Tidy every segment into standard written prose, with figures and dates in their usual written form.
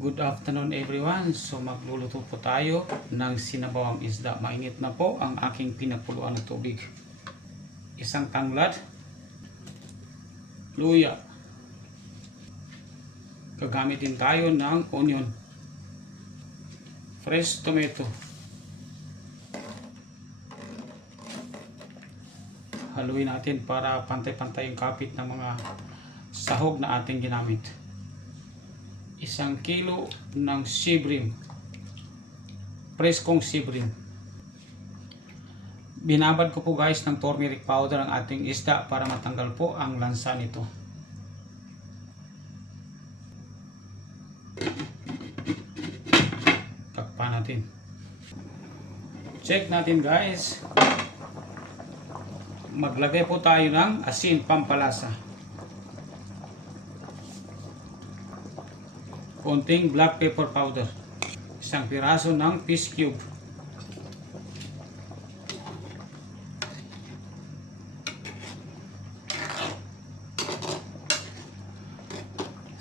Good afternoon everyone. So magluluto po tayo ng sinabawang isda. Mainit na po ang aking pinakuluan na tubig. Isang tanglad, luya. Gagamit din tayo ng onion, fresh tomato. Haluin natin para pantay-pantay yung kapit ng mga sahog na ating ginamit. 1 kilo ng sibrim, preskong sibrim. Binabad ko po guys ng turmeric powder ang ating isda para matanggal po ang lansa nito. Takpan natin. Check natin guys. Maglagay po tayo ng asin pampalasa. Konting black pepper powder. 1 piraso ng fish cube.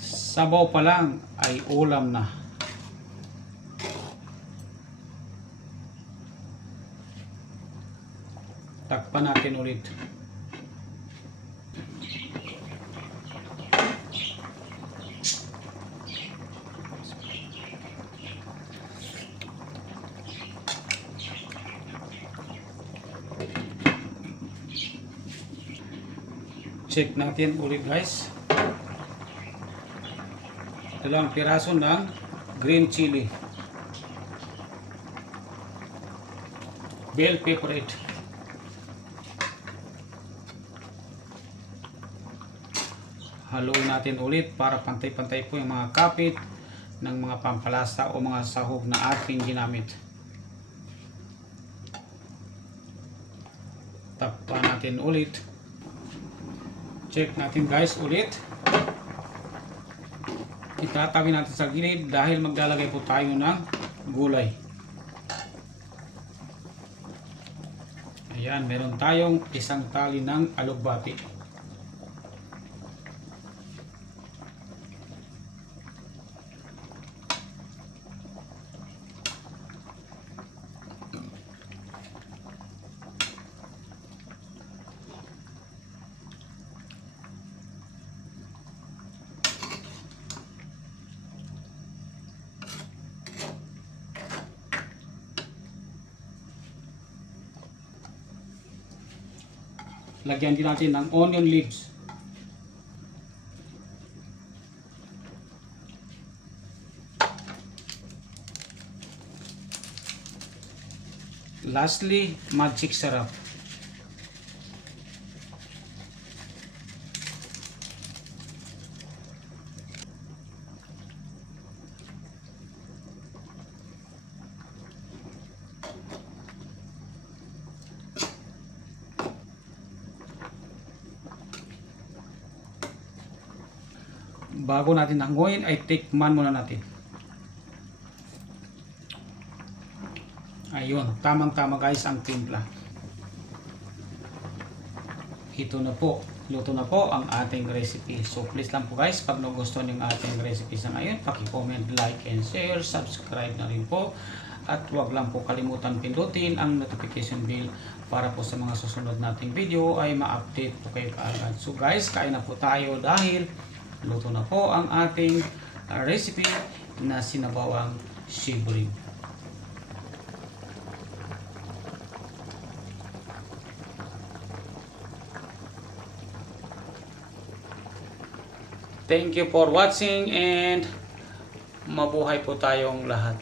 Sabaw pa lang ay ulam na. Takpan natin ulit. Check natin ulit guys. 2 piraso ng green chili, bell pepper. Haluin natin ulit para pantay-pantay po yung mga kapit ng mga pampalasa o mga sahog na ating ginamit. Takpan natin ulit. Check natin guys ulit. Itatabi natin sa gilid dahil maglalagay po tayo ng gulay. Ayan, meron tayong 1 tali ng alugbati. Lagyan din natin ng onion leaves. Lastly, magic syrup. Bago natin hanguin ay tikman muna natin. Ayun, tamang-tama guys ang timpla. Ito na po, luto na po ang ating recipe. So please lang po guys, pag nagustuhan yung ating recipe sa ngayon, paki-comment, like and share, subscribe na rin po. At huwag lang po kalimutan pindutin ang notification bell para po sa mga susunod nating video ay ma-update po kayo kaagad. So guys, kain na po tayo dahil luto na po ang ating recipe na sinabawang sibrim. Thank you for watching and mabuhay po tayong lahat.